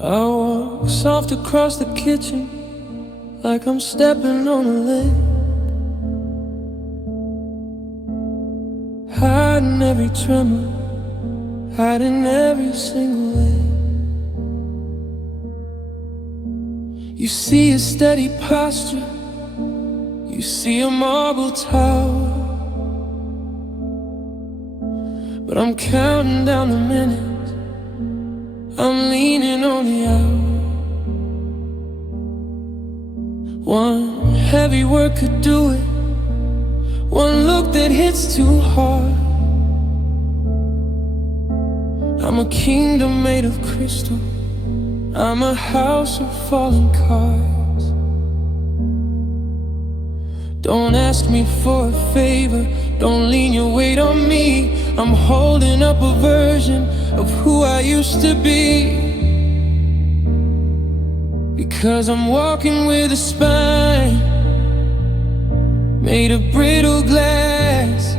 I walk soft across the kitchen like I'm stepping on a lid, hiding every tremor, hiding every single way. You see a steady posture, you see a marble tower, but I'm counting down the minutes, I'm leaning on the hour. One heavy word could do it, one look that hits too hard. I'm a kingdom made of crystal, I'm a house of fallen cards. Don't ask me for a favor, don't lean your weight on me. I'm holding up a version of who I used to be, because I'm walking with a spine made of brittle glass,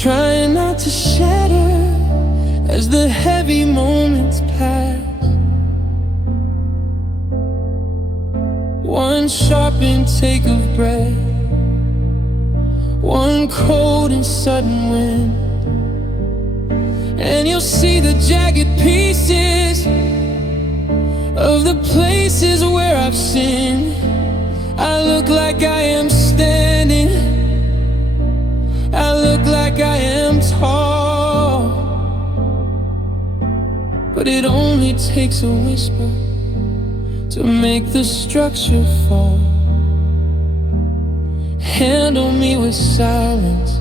trying not to shatter as the heavy moments pass. One sharp intake of breath, one cold and sudden wind, and you'll see the jagged pieces of the places where I've sinned. I look like I am standing, I look like I am tall, but it only takes a whisper to make the structure fall. Handle me with silence,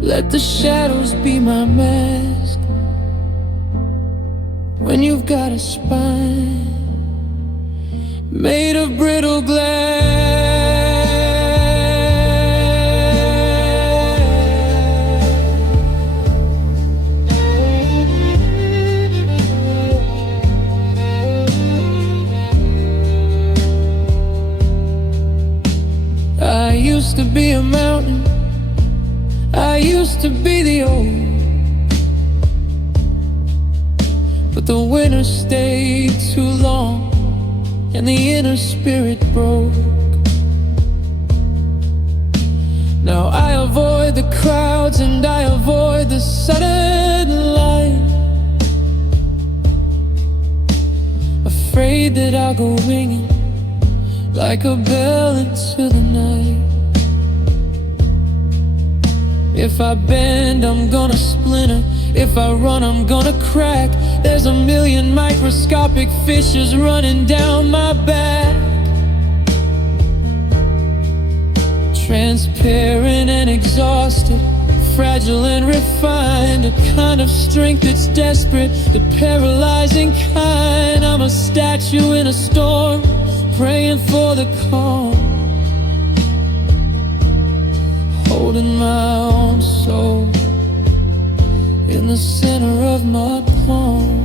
let the shadows be my mask. When you've got a spine made of brittle glass, I used to be a mountain, I used to be the old, but the winter stayed too long and the inner spirit broke. Now I avoid the crowds and I avoid the sudden light, afraid that I'll go ringing like a bell into the night. If I bend, I'm gonna splinter. If I run, I'm gonna crack. There's a million microscopic fissures running down my back, transparent and exhausted, fragile and refined, a kind of strength that's desperate, the paralyzing kind. I'm a statue in a storm, praying for the calm, holding my own soul in the center of my palm.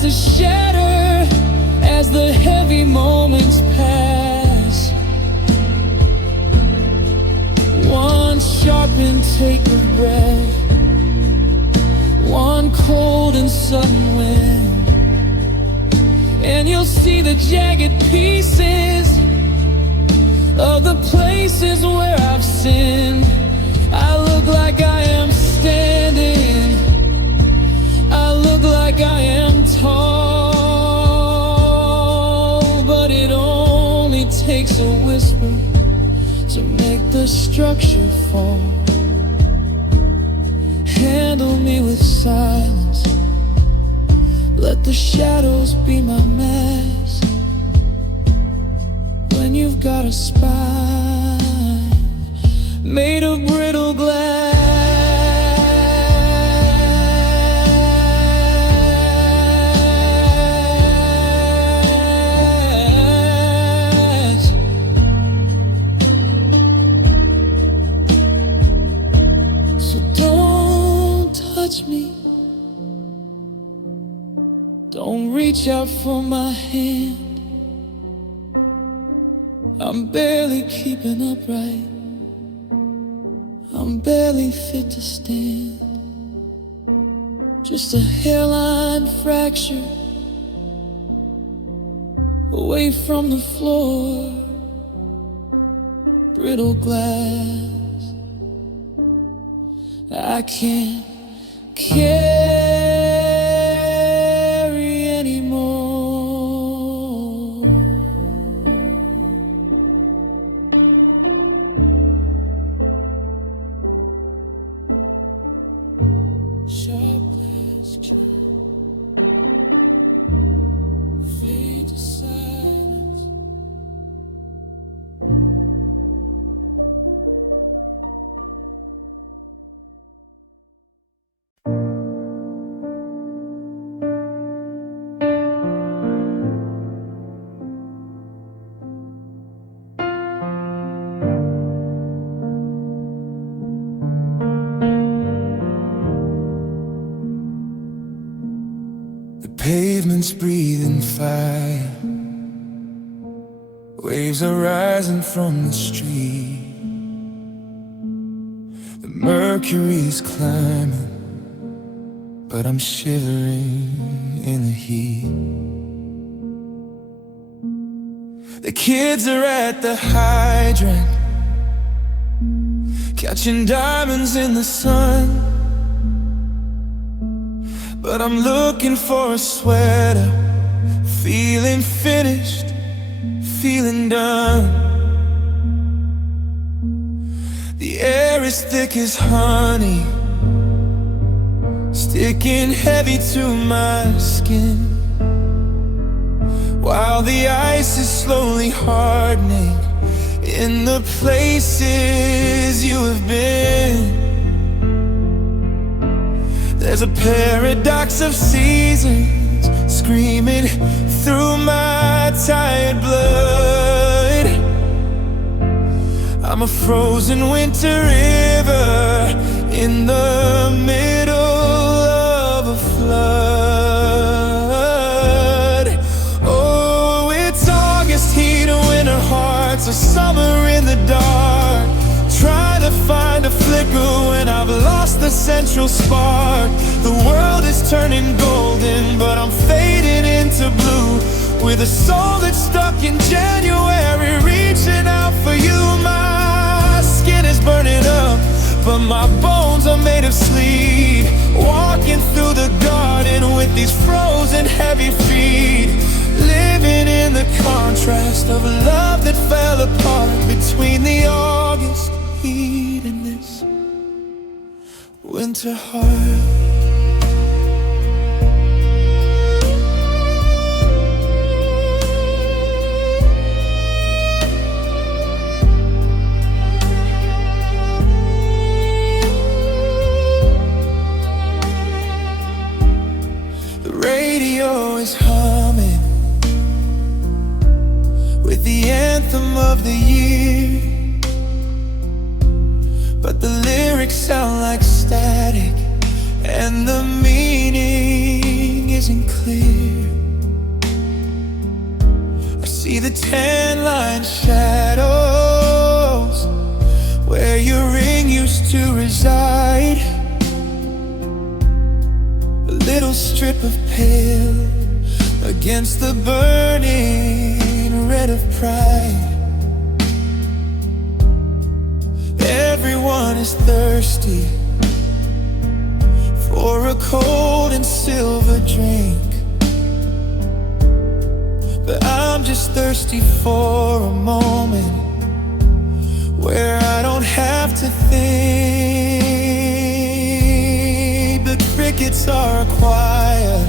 To shatter as the heavy moments pass. One sharp intake of breath, one cold and sudden wind, and you'll see the jagged pieces of the places where I've sinned. I look like I am standing, I look like I am tall, but it only takes a whisper to make the structure fall. Handle me with silence, let the shadows be my mask. When you've got a spine made of brittle glass, so don't touch me. Don't reach out for my hand. I'm barely keeping upright. I'm barely fit to stand. Just a hairline fracture away from the floor. Brittle glass. I can't carry anymore. Sharp glass fade to silence. Pavement's breathing fire. Waves are rising from the street. The mercury's climbing, but I'm shivering in the heat. The kids are at the hydrant, catching diamonds in the sun. But I'm looking for a sweater, feeling finished, feeling done. The air is thick as honey, sticking heavy to my skin, while the ice is slowly hardening in the places you have been. There's a paradox of seasons screaming through my tired blood. I'm a frozen winter river in the middle of a flood. Oh, it's August heat, winter hearts, a summer in the dark, trying to find a flicker when I've lost the central spark. The world is turning golden, but I'm fading into blue, with a soul that's stuck in January, reaching out for you. My skin is burning up, but my bones are made of sleep, walking through the garden with these frozen heavy feet, living in the contrast of love that fell apart between the August heat and this winter heart. The radio is humming with the anthem of the year, but the lyrics sound like static, and the meaning isn't clear. I see the tan line shadows where your ring used to reside, a little strip of pale against the burning red of pride. Everyone is thirsty for a cold and silver drink, but I'm just thirsty for a moment where I don't have to think. The crickets are quiet,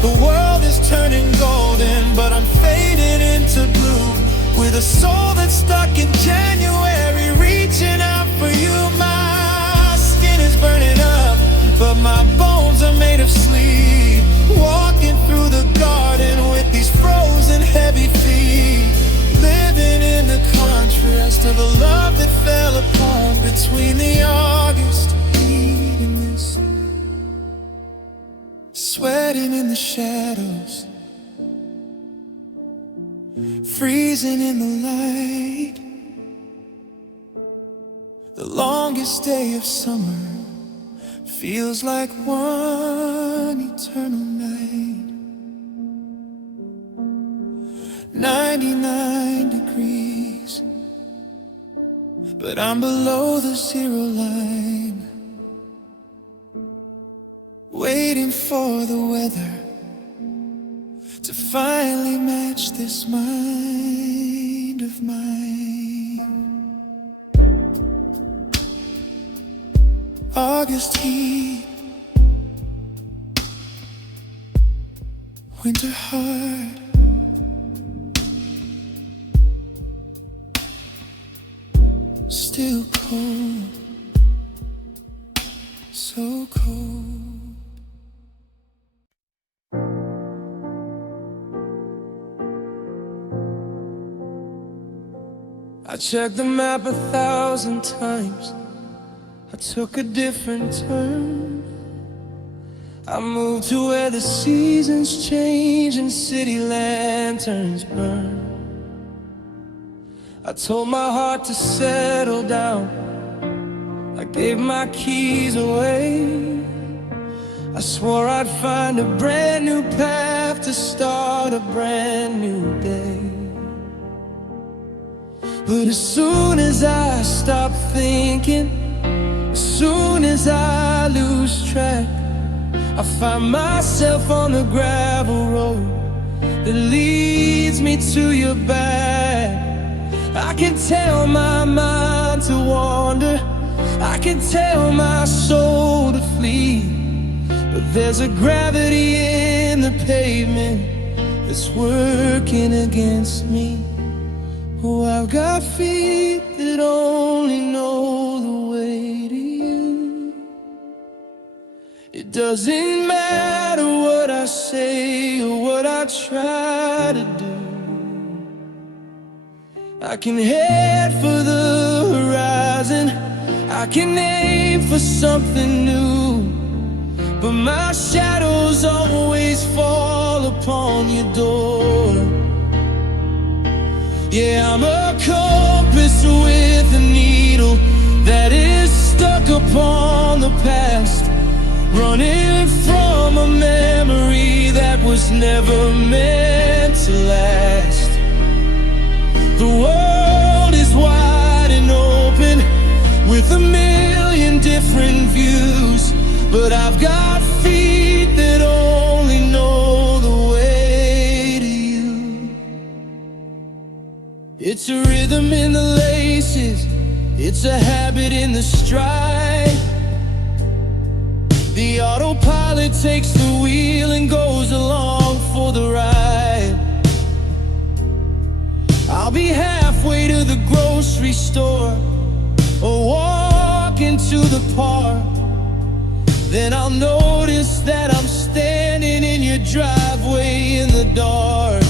The world is turning golden, but I'm fading into blue. With a soul that's stuck in January, reaching out for you. My skin is burning up, but my bones are made of sleep. Walking through the garden with these frozen heavy feet, living in the contrast of a love that fell apart between the August heat and this, sweating in the shadows, freezing in the light. The longest day of summer feels like one eternal night. 99 degrees, but I'm below the 0 line, waiting for the weather to finally match this mind of mine. August heat, winter hard, still cold, so cold. I checked the map 1,000 times, I took a different turn. I moved to where the seasons change and city lanterns burn. I told my heart to settle down, I gave my keys away. I swore I'd find a brand new path to start a brand new day. But as soon as I stop thinking, as soon as I lose track, I find myself on the gravel road that leads me to your back. I can tell my mind to wander, I can tell my soul to flee, but there's a gravity in the pavement that's working against me. Oh, I've got feet that only know the way to you. It doesn't matter what I say or what I try to do. I can head for the horizon, I can aim for something new, but my shadows always fall upon your door. Yeah, I'm a compass with a needle that is stuck upon the past, running from a memory that was never meant to last. The world is wide and open with a million different views, but I've got feet that only know the way to you. It's a rhythm in the laces, it's a habit in the stride. The autopilot takes the wheel and goes along for the ride. I'll be halfway to the grocery store or walk into the park. Then I'll notice that I'm standing in your driveway in the dark.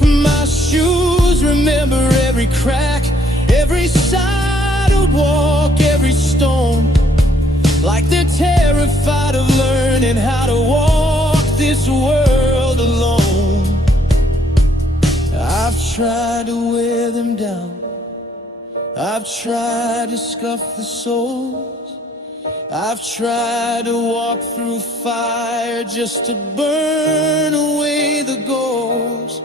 My shoes remember every crack, every sidewalk, every stone, like they're terrified of learning how to walk this world alone. I've tried to wear them down, I've tried to scuff the soles, I've tried to walk through fire just to burn away the goals.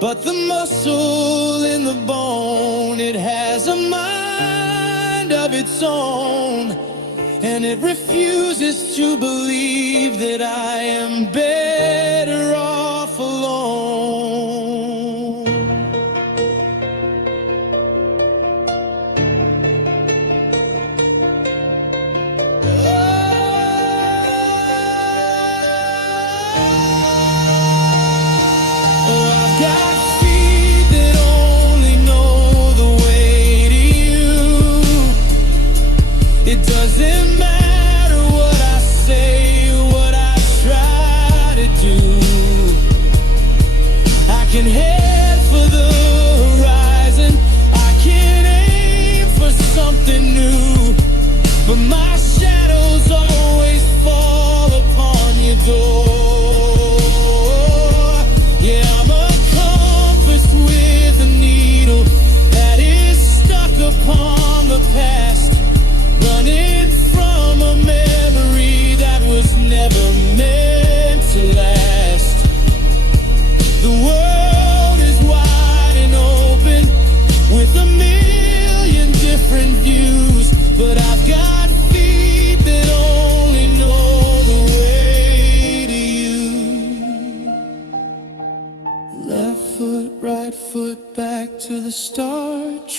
But the muscle in the bone, it has a mind of its own, and it refuses to believe that I am better off alone.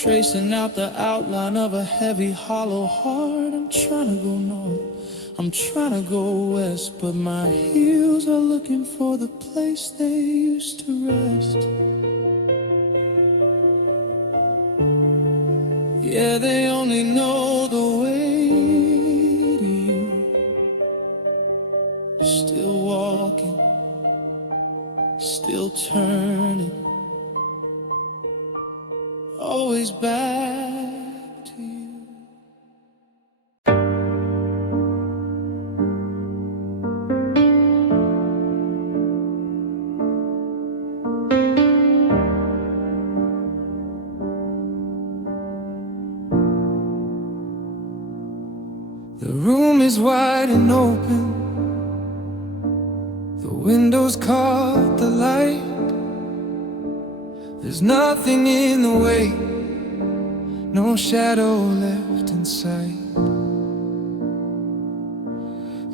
tracing out the outline of a heavy, hollow heart. I'm trying to go north, I'm trying to go west, but my heels are looking for the place they used to rest. Yeah, they only know the way to you. Still walking, still turning, always back to you. The room is wide and open, the windows caught the light. There's nothing in the way, no shadow left in sight.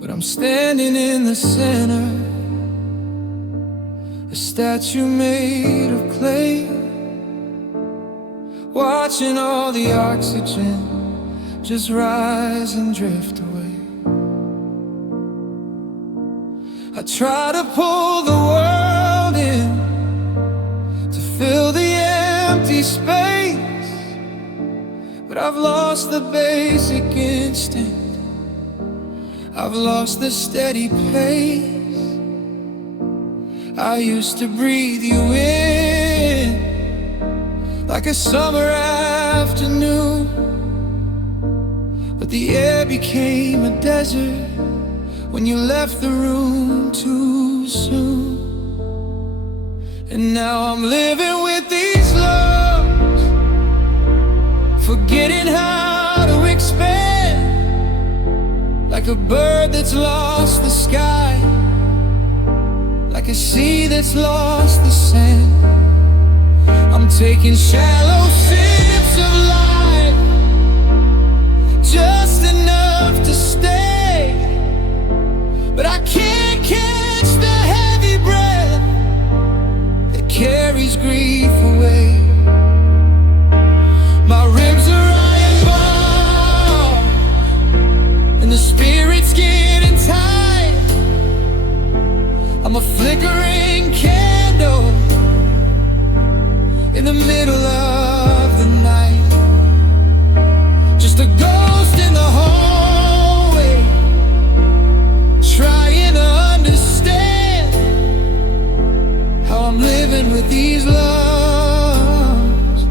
But I'm standing in the center, a statue made of clay, watching all the oxygen just rise and drift away. I try to pull the world in to fill the empty space, but I've lost the basic instinct, I've lost the steady pace. I used to breathe you in like a summer afternoon, but the air became a desert when you left the room too soon. And now I'm living with these lows, forgetting how to expand, like a bird that's lost the sky, like a sea that's lost the sand. I'm taking shallow sips of life, just enough to stay, but I can't catch the heavy breath that carries grief away. My ribs are iron bar, and the spirit's getting tight. I'm a flickering candle in the middle of the night, just a ghost in the hallway, trying to understand how I'm living with these lungs,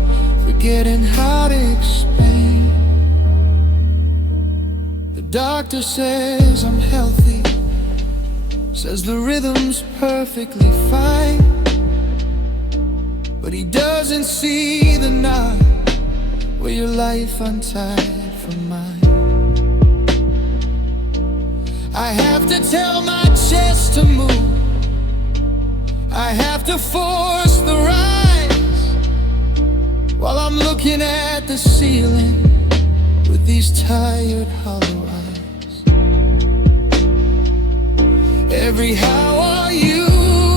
forgetting how to explain. The doctor says I'm healthy, says the rhythm's perfectly fine, but he doesn't see the knot where your life untied from mine. I have to tell my chest to move, I have to force the rise, while I'm looking at the ceiling with these tired hollow eyes. Every how are you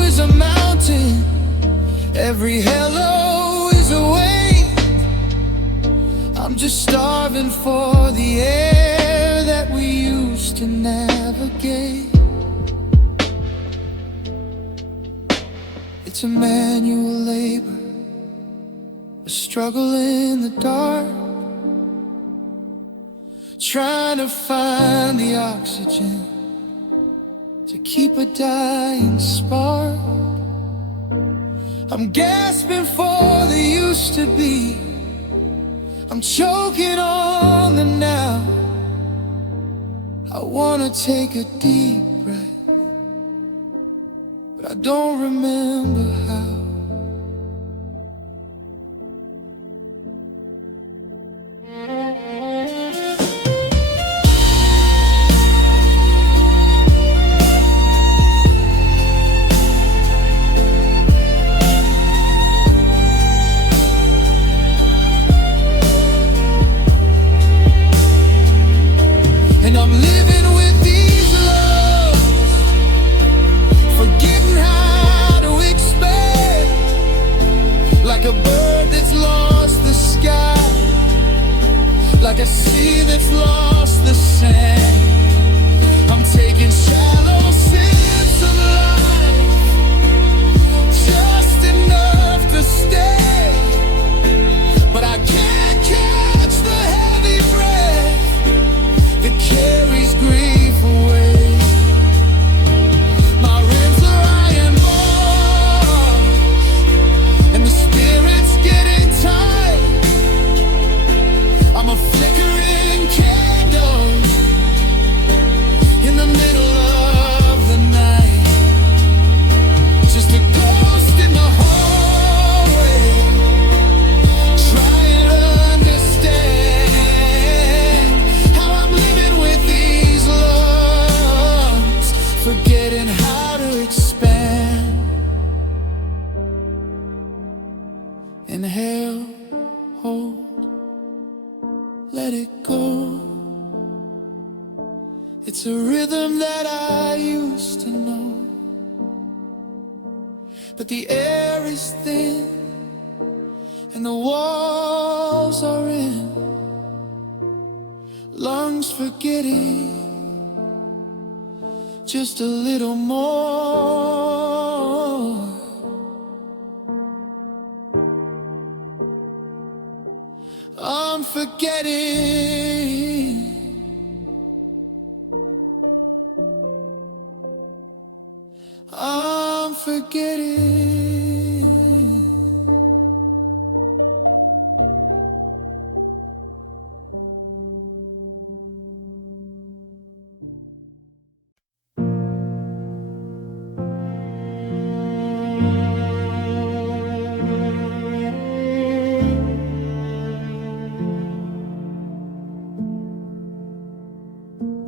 is a mountain, every hello is a wait. I'm just starving for the air that we used to navigate. It's a manual labor, a struggle in the dark, trying to find the oxygen to keep a dying spark. I'm gasping for the used to be, I'm choking on the now. I wanna take a deep breath, but I don't remember how. And I'm living with these lows, forgetting how to expand, sea that's lost the sand. I'm taking shallow sips of life, just enough to stay. But I can't catch the heavy breath that carries grief away. My ribs are iron bars, and the spirit's getting tight. I'm a flickering candle in the middle of the night, just a ghost in the hallway, trying to understand how I'm living with these lungs, forgetting how to expand. Inhale, hold, let it go. It's a rhythm that I used to know, but the air is thin and the walls are in. Lungs forgetting just a little more. I'm forgetting. I'm forgetting.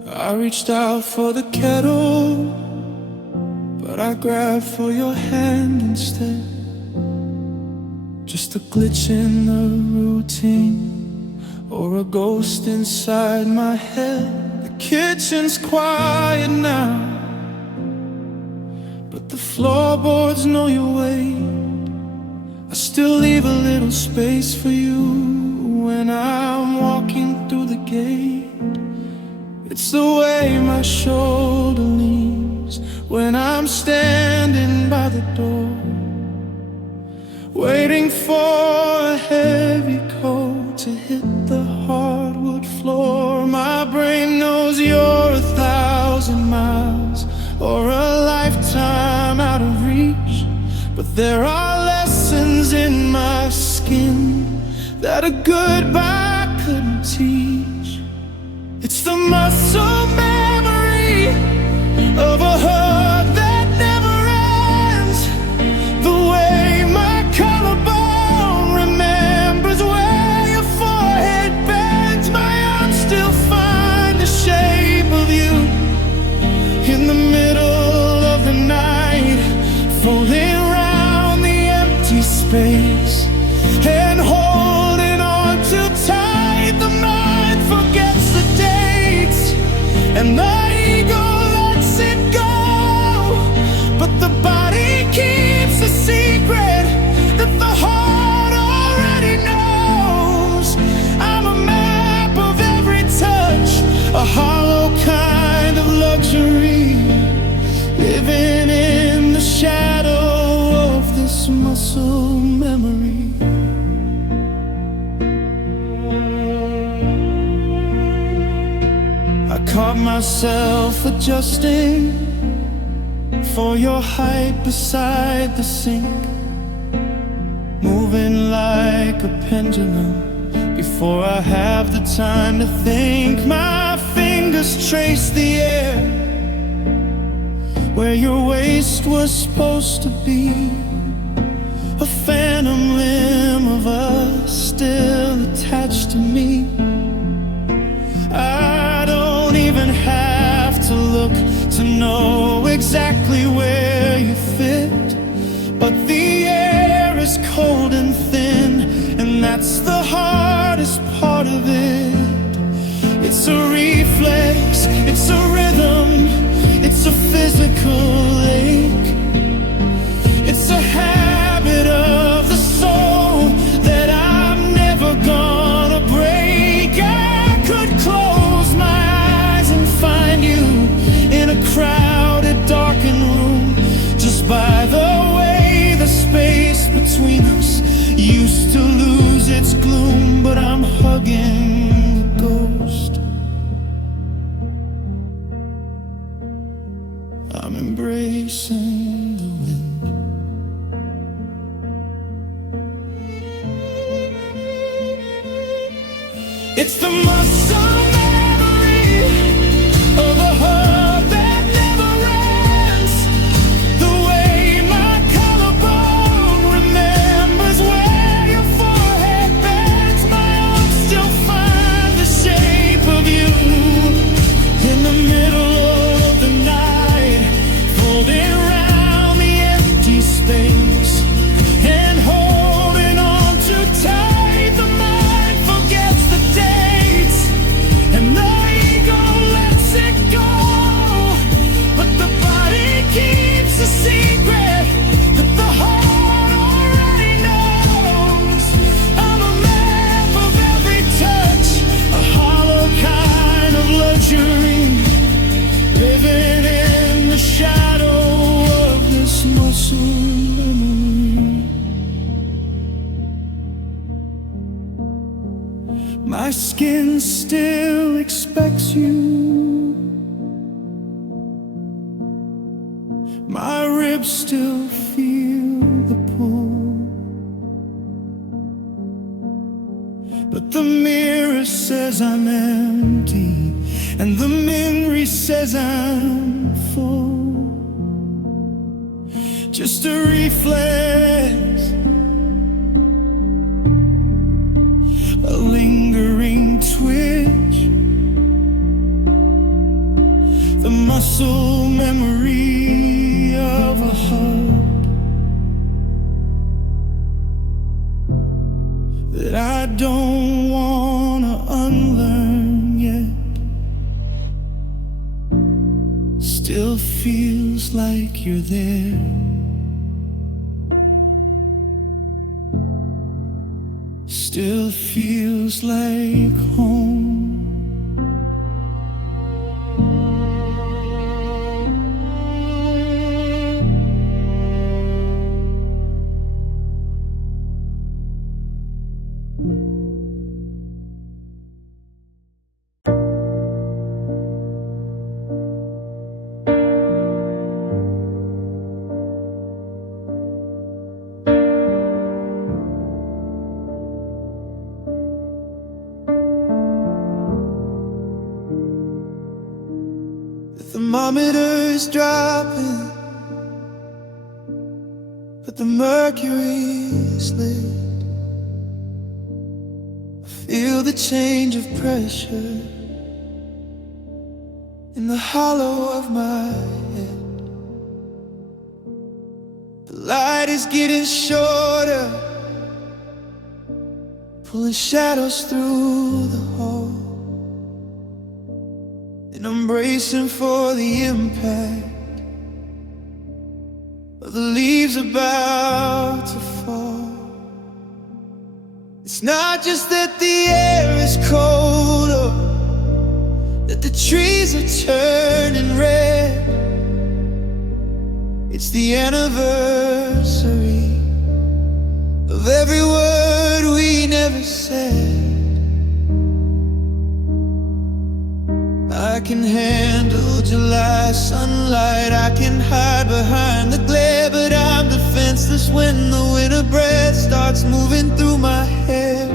I reached out for the kettle, but I grabbed for your hand instead. Just a glitch in the routine, or a ghost inside my head. The kitchen's quiet now, but the floorboards know your weight. I still leave a little space for you when I'm walking through the gate. It's the way my shoulder leans when I'm standing by the door, waiting for a heavy coat to hit the hardwood floor. My brain knows you're 1,000 miles or a lifetime out of reach, but there are lessons in my skin that a goodbye couldn't teach. It's the muscle memory of a hurt that never ends, the way my collarbone remembers where your forehead bends. My arms still find the shape of you in the middle of the night, folding around the empty space and holding on too tight. The mind forgets the dates and the ego lets it go, but the body keeps a secret that the heart already knows. I'm a map of every touch, a hollow kind of luxury, living in the shadow of this muscle memory. I caught myself adjusting for your height beside the sink, moving like a pendulum before I have the time to think. My fingers trace the air where your waist was supposed to be, a phantom limb of us still attached to me. I don't even have to look to know exactly where you fit, but the air is cold and thin, and that's the hardest part of it. It's a reflex, it's a rhythm, it's a physical ache. It's a habit of the soul that I'm never gonna break. I could skin still expects you. My ribs still feel the pull, but the mirror says I'm empty, and the memory says I'm full. Just a reflex, a lingering twitch, the muscle memory of a hug that I don't wanna unlearn yet. Still feels like you're there. Still feels like home. The thermometer's dropping, but the mercury's lit. I feel the change of pressure in the hollow of my head. The light is getting shorter, pulling shadows through the hall. And I'm bracing for the impact of the leaves about to fall. It's not just that the air is colder, that the trees are turning red. It's the anniversary of every word we never said. I can handle July sunlight, I can hide behind the glare, but I'm defenseless when the winter breath starts moving through my hair.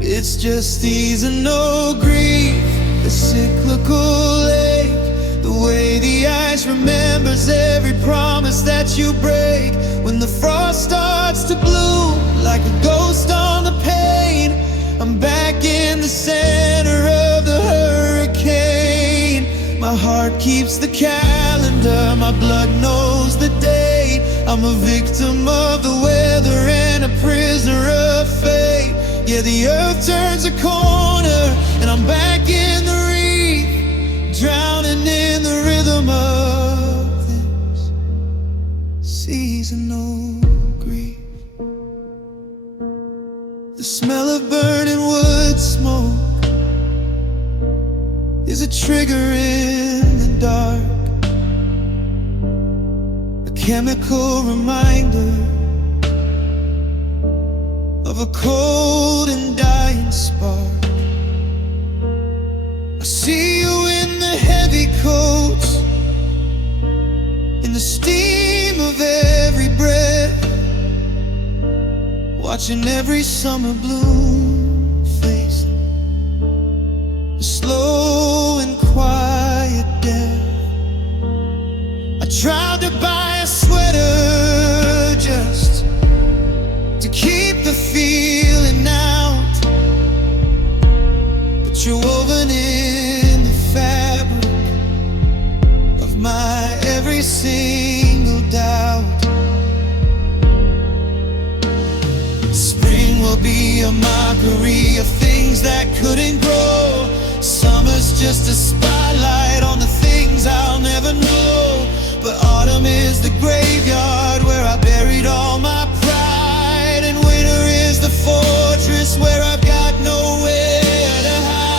It's just seasonal grief, the cyclical ache, the way the ice remembers every promise that you break. When the frost starts to bloom like a ghost on the pane, I'm back in the center of the hurricane. My heart keeps the calendar, my blood knows the date. I'm a victim of the weather and a prisoner of fate. Yeah, the earth turns a corner and I'm back in the reef, drowning in the rhythm of this seasonal grief. The smell of burning wood smoke is a trigger in the dark, a chemical reminder of a cold and dying spark. I see you in the heavy coats, in the steam of every breath, watching every summer bloom face a slow and quiet death. I tried to buy a sweater just to keep the feeling out, but you're woven in the fabric of my every single doubt. Spring will be a mockery of things that couldn't grow. Summer's just a spotlight on the things I'll never know. But autumn is the graveyard where I buried all my pride, and winter is the fortress where I've got nowhere to hide.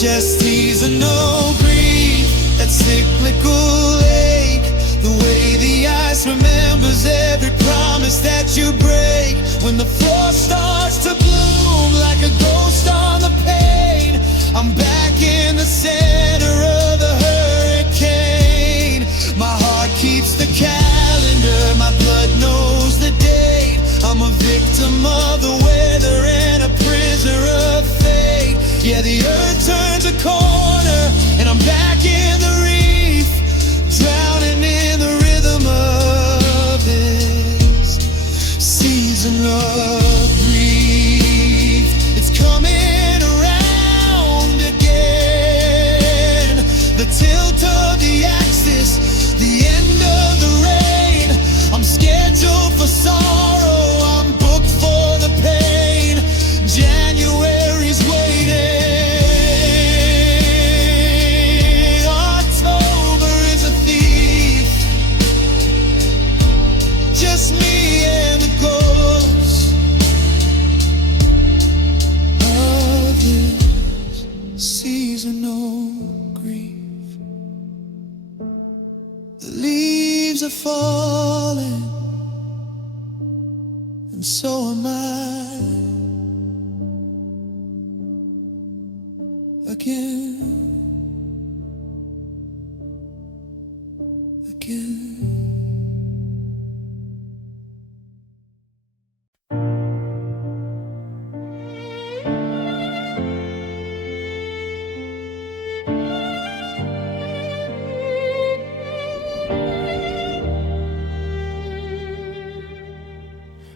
just seasonal grief, that cyclical ache. The way the ice remembers every promise that you break. When the floor starts to bloom like a ghost on the pane, I'm back in the center of the hurricane. My heart keeps the calendar, my blood knows the date. I'm a victim of the weather and a prisoner of fate. Yeah, the earth turns a corner and I'm back in the reef, drowning in the rhythm of this season of grief. It's coming around again, the tilt of the axis, the end of the rain. I'm scheduled for sorrow, I'm booked for the pain. January's waiting, October is a thief, just me and the ghost of this seasonal grief. The leaves are falling, and so am I. Again.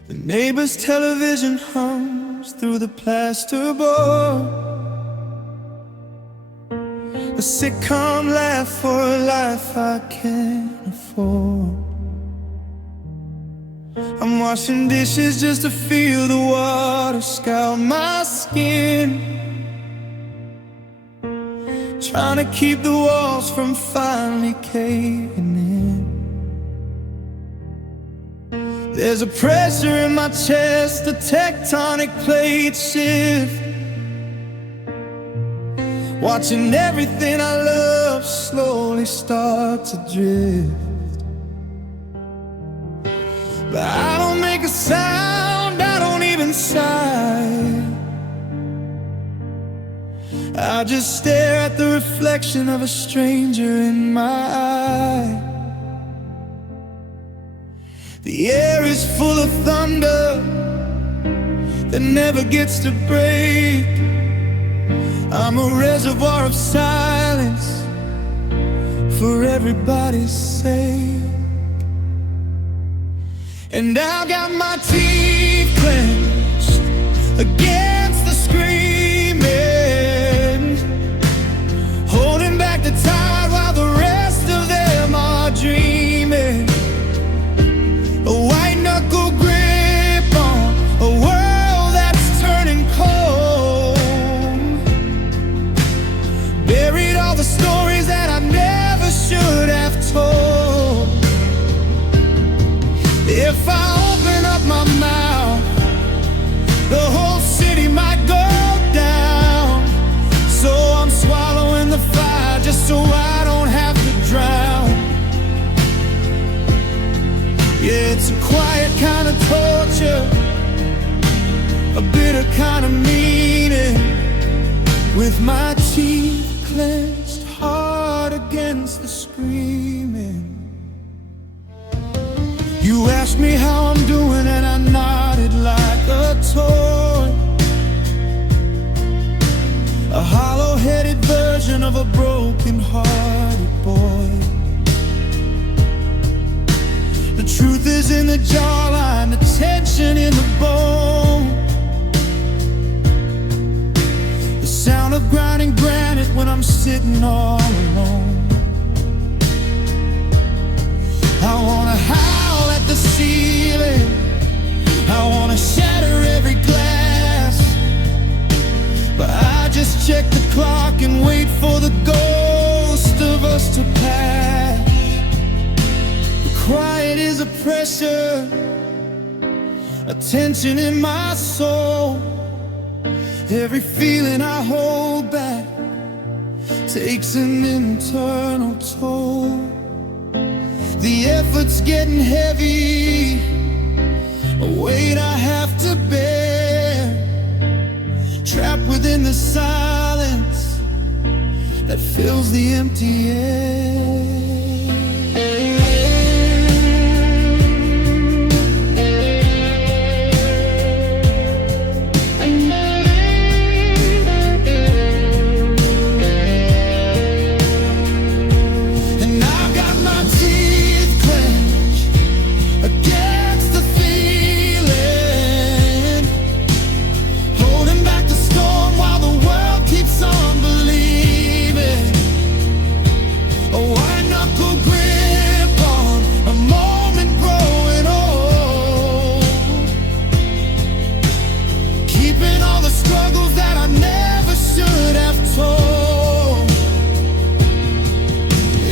The neighbor's television hums through the plasterboard. A sitcom laugh for a life I can't afford. I'm washing dishes just to feel the water scour my skin, trying to keep the walls from finally caving in. There's a pressure in my chest, a tectonic plate shift, watching everything I love slowly start to drift. But I don't make a sound, I don't even sigh. I just stare at the reflection of a stranger in my eye. The air is full of thunder that never gets to break. I'm a reservoir of silence for everybody's sake. And I've got my teeth clenched against the screaming, holding back the tide while the rest of them are dreaming. A white knuckle grip on a world that's turning cold, buried all the stories that I never should have told. If I open up my mouth, the whole city might go down. So I'm swallowing the fire just so I don't have to drown. Yeah, it's a quiet kind of torture, a bitter kind of meaning, with my teeth clenched hard against the screaming. You asked me how I'm doing and I nodded like a toy, a hollow-headed version of a broken-hearted boy. The truth is in the jawline, the tension in the bone, the sound of grinding granite when I'm sitting all alone. I wanna howl at the ceiling, I wanna shatter every glass, but I just check the clock and wait for the ghost of us to pass. The quiet is a pressure, a tension in my soul. Every feeling I hold back takes an internal toll. The effort's getting heavy, a weight I have to bear, trapped within the silence that fills the empty air.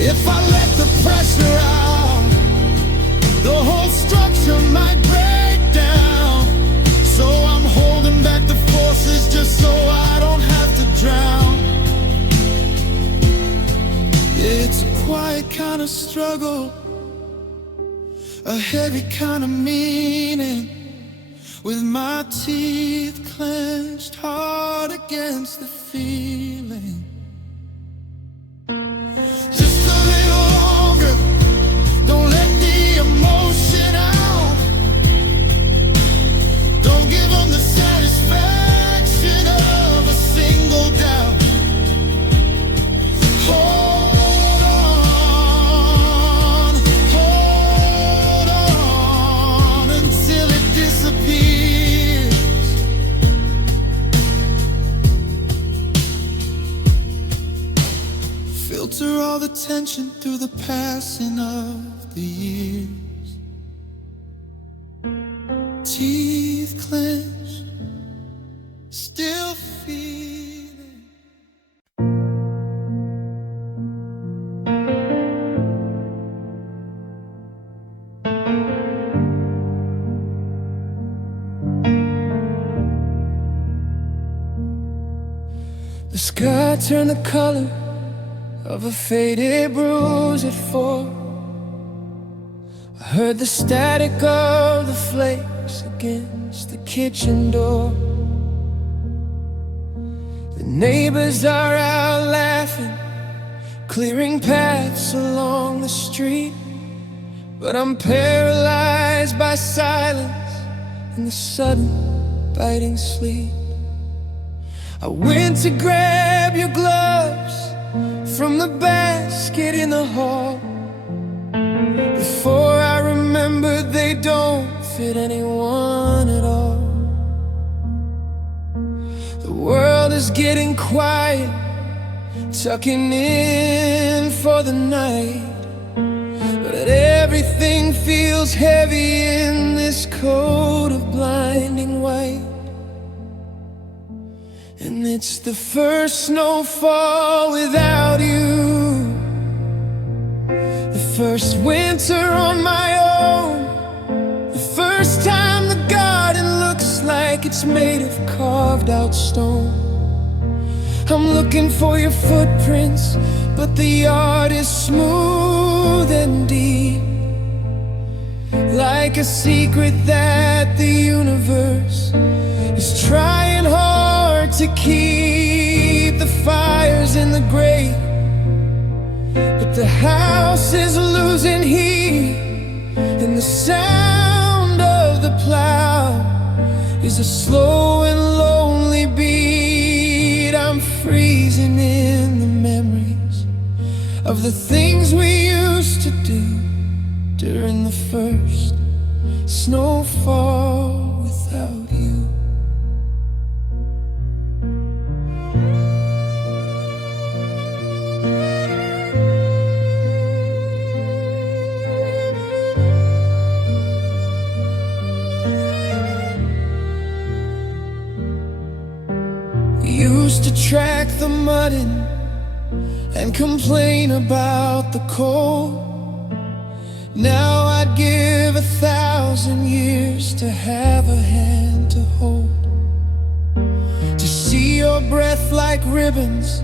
If I let the pressure out, the whole structure might break down. So I'm holding back the forces just so I don't have to drown. It's a quiet kind of struggle, a heavy kind of meaning, with my teeth clenched hard against the feeling. Filter all the tension through the passing of the years. Teeth clenched, still feeling. The sky turned the color of a faded bruise at 4. I heard the static of the flakes against the kitchen door. The neighbors are out laughing, clearing paths along the street, but I'm paralyzed by silence and the sudden biting sleep. I went to grab your gloves from the basket in the hall, before I remembered they don't fit anyone at all. The world is getting quiet, tucking in for the night, but everything feels heavy in this coat of blinding white. And it's the first snowfall without you, the first winter on my own, the first time the garden looks like it's made of carved out stone. I'm looking for your footprints, but the yard is smooth and deep, like a secret that the universe is trying hard to keep. The fires in the grate, but the house is losing heat, and the sound of the plow is a slow and lonely beat. I'm freezing in the memories of the things we used to do during the first snowfall without you. Used to track the mud in and complain about the cold. Now I'd give 1,000 years to have a hand to hold, to see your breath like ribbons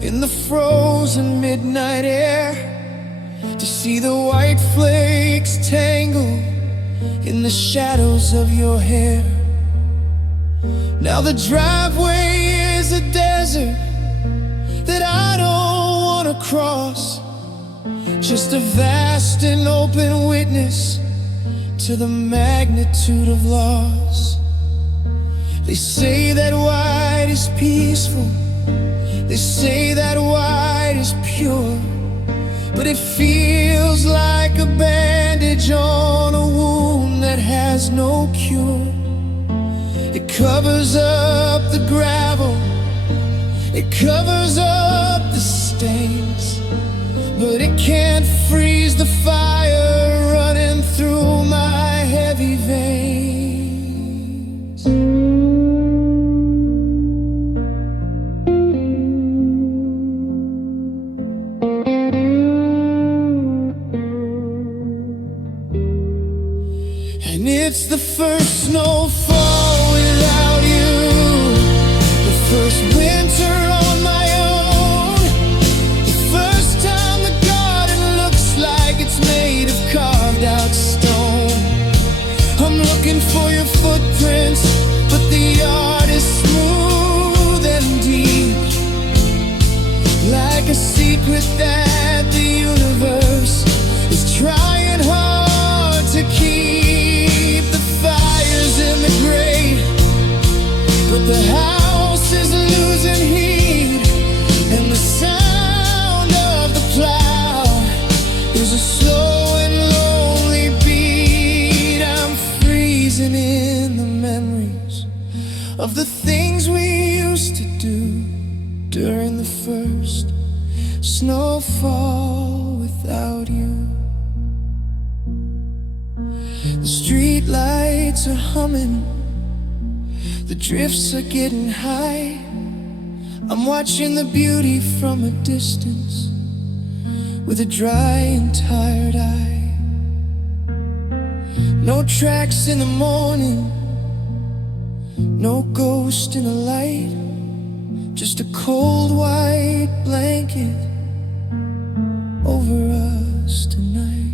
in the frozen midnight air, to see the white flakes tangle in the shadows of your hair. Now the driveway is a desert that I don't want to cross, just a vast and open witness to the magnitude of loss. They say that white is peaceful, they say that white is pure, but it feels like a bandage on a wound that has no cure. It covers up the gravel, it covers up the stains, but it can't freeze the fire running through my heavy veins. And it's the first snowfall without you, the first winter on my own, the first time the garden looks like it's made of carved out stone. I'm looking for your footprints, but the art is smooth and deep, like a secret that the universe is trying hard to keep. The fire's in the grate, but the house is losing heat, and the sound of the plow is a slow and lonely beat. I'm freezing in the memories of the things we used to do during the first snowfall without you. The street lights are humming, the drifts are getting high. I'm watching the beauty from a distance with a dry and tired eye. No tracks in the morning, no ghost in the light, just a cold white blanket over us tonight.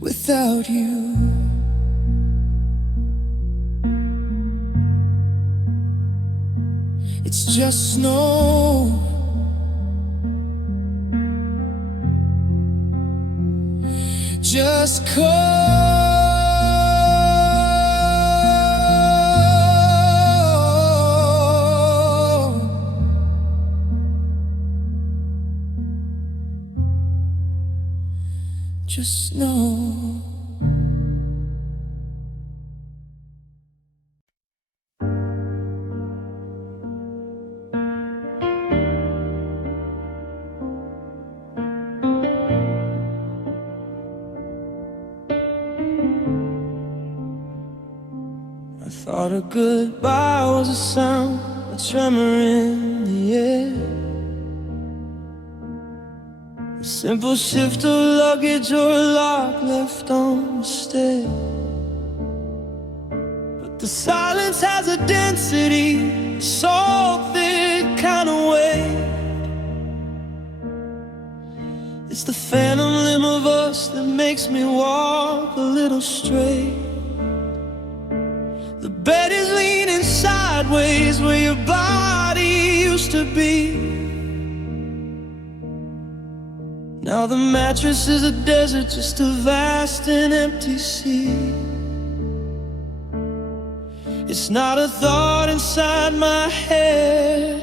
Without you, it's just snow, just cold, just snow. I thought a goodbye was a sound, a tremor in the air, a simple shift of luggage or a lock left on the stair. But the silence has a density, so thick kind of weight. It's the phantom limb of us that makes me walk a little straight. The bed is leaning sideways where your body used to be. Now the mattress is a desert, just a vast and empty sea. It's not a thought inside my head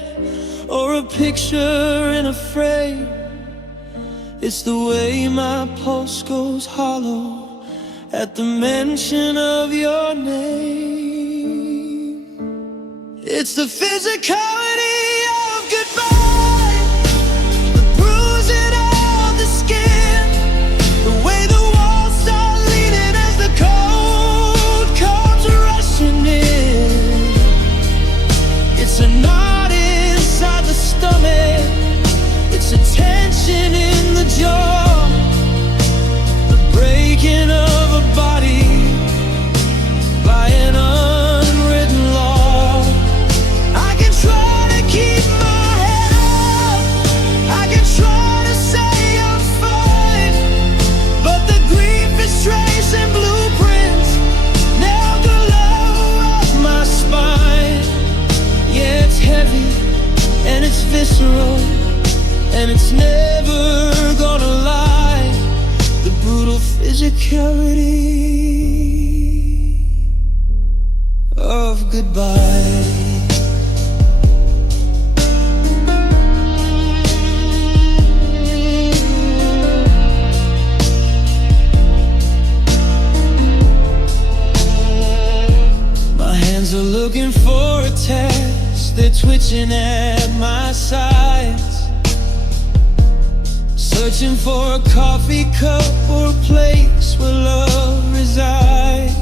or a picture in a frame. It's the way my pulse goes hollow at the mention of your name. It's the physicality of goodbye, the bruising of the skin, the way the walls start leaning as the cold comes rushing in. It's a knot inside the stomach, it's a tension in the jaw, the breaking of a body by an unwritten law. physicality of goodbye. My hands are looking for a test, they're twitching at my sides, searching for a coffee cup or a place where love resides.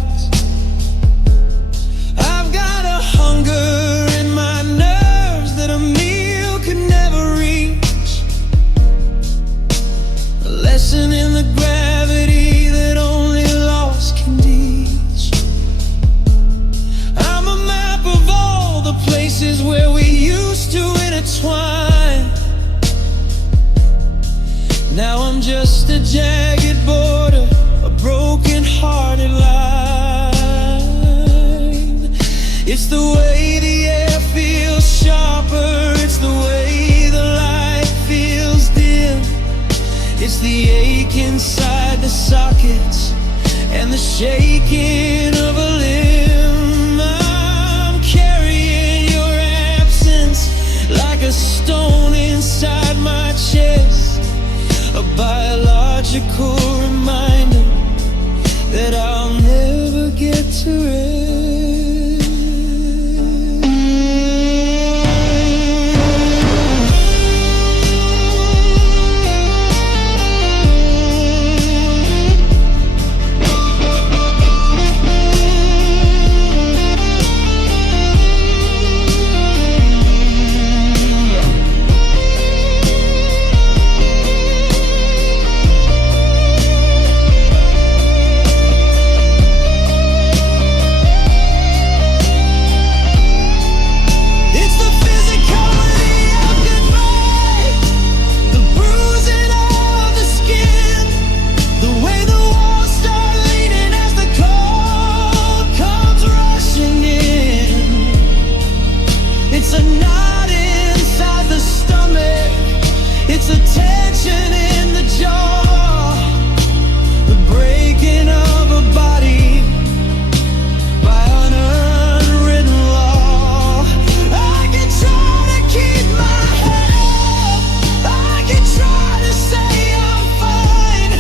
I've got a hunger in my nerves that a meal could never reach, a lesson in the gravity that only loss can teach. I'm a map of all the places where we used to intertwine. Now I'm just a jagged border, a broken-hearted line. It's the way the air feels sharper, it's the way the light feels dim, it's the ache inside the sockets and the shaking of a limb. I'm carrying your absence like a stone inside my chest, a biological reminder that I'll never get to rest. It's a knot inside the stomach, it's a tension in the jaw, the breaking of a body by an unwritten law. I can try to keep my head up, I can try to say I'm fine,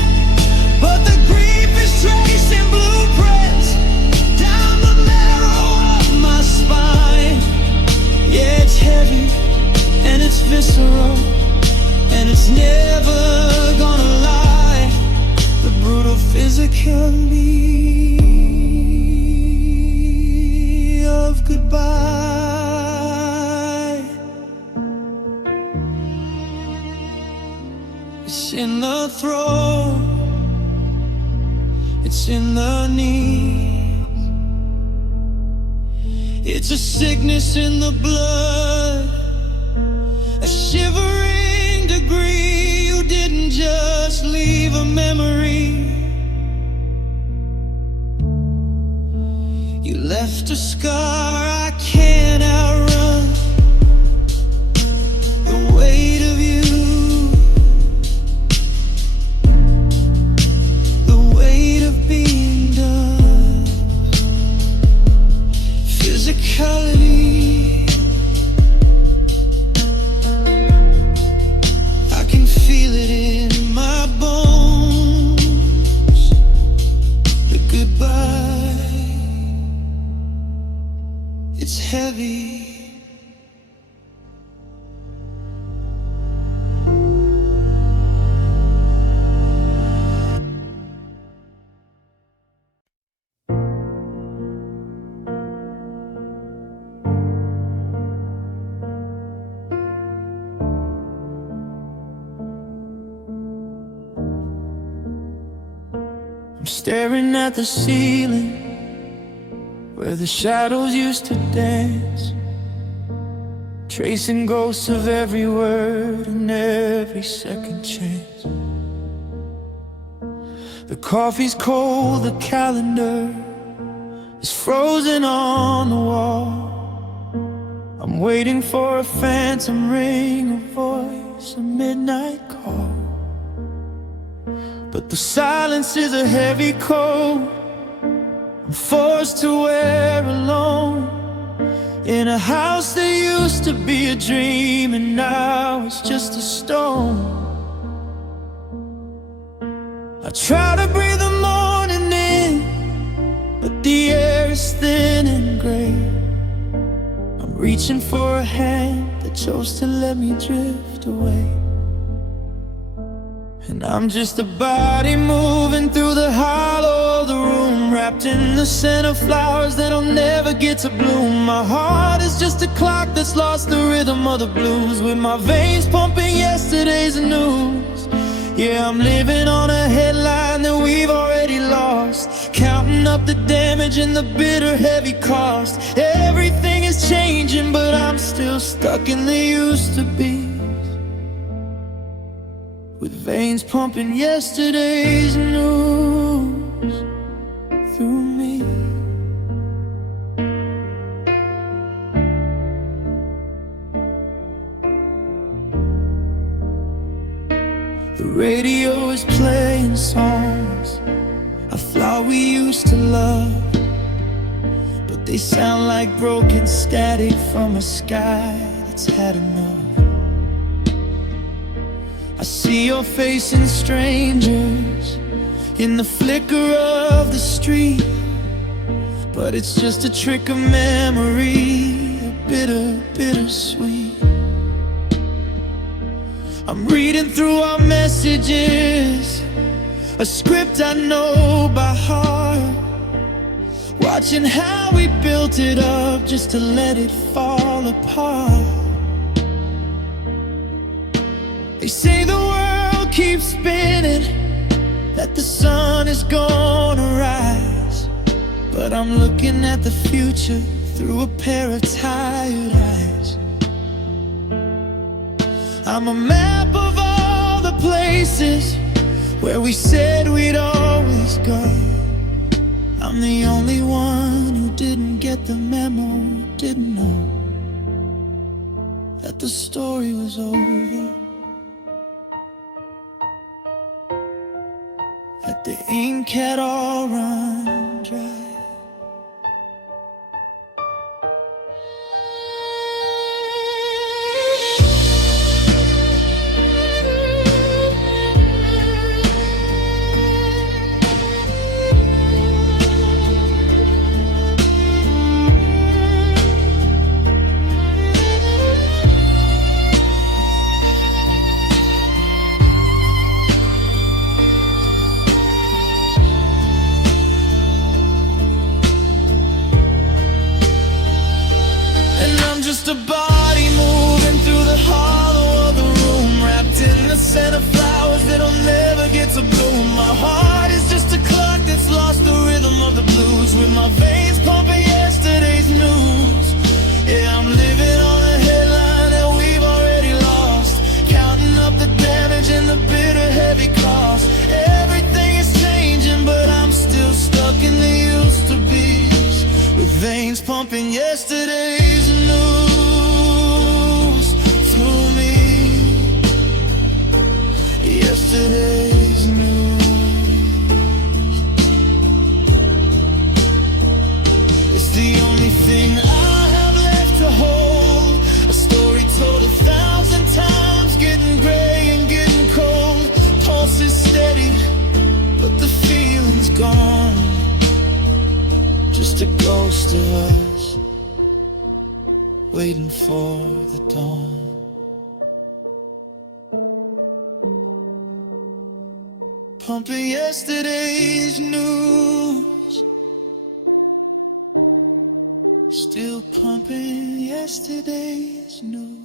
but the grief is tracing blueprints down the marrow of my spine. Yeah, it's heavy, and it's visceral, and it's never gonna lie. The brutal physicality of goodbye. It's in the throat, it's in the knee, it's a sickness in the blood, a shivering degree. You didn't just leave a memory, you left a scar I can't outrun. The weight of you, the weight of being done. Physicality, I can feel it in my bones. The goodbye, it's heavy. I'm staring at the ceiling where the shadows used to dance, tracing ghosts of every word and every second chance. The coffee's cold, the calendar is frozen on the wall. I'm waiting for a phantom ring, a voice, a midnight call. but the silence is a heavy coat I'm forced to wear alone, in a house that used to be a dream and now it's just a stone. I try to breathe the morning in, but the air is thin and gray. I'm reaching for a hand that chose to let me drift away. And I'm just a body moving through the hollow of the room, wrapped in the scent of flowers that'll never get to bloom. My heart is just a clock that's lost the rhythm of the blues, with my veins pumping yesterday's news. Yeah, I'm living on a headline that we've already lost, counting up the damage and the bitter heavy cost. Everything is changing, but I'm still stuck in the used to be, with veins pumping yesterday's news through me. The radio is playing songs I thought we used to love, but they sound like broken static from a sky that's had enough. I see your face in strangers, in the flicker of the street, but it's just a trick of memory, a bitter, bittersweet. I'm reading through our messages, a script I know by heart, watching how we built it up just to let it fall apart. They say the world keeps spinning, that the sun is gonna rise, but I'm looking at the future through a pair of tired eyes. I'm a map of all the places where we said we'd always go. I'm the only one who didn't get the memo, didn't know that the story was over, that the ink had all run dry. Just a body moving through the hollow of the room, wrapped in the scent of flowers that'll never get to bloom. My heart is just a clock that's lost the rhythm of the blues, with my veins pumping yesterday's news. Yeah, I'm living on a headline that we've already lost, counting up the damage and the bitter heavy cost. Everything is changing, but I'm still stuck in the used to be, with veins pumping yesterday's news through me. Yesterday's news, it's the only thing I have left to hold, a story told 1,000 times, getting gray and getting cold. Pulse is steady, but the feeling's gone, just a ghost of us, waiting for the dawn. Pumping yesterday's news, still pumping yesterday's news.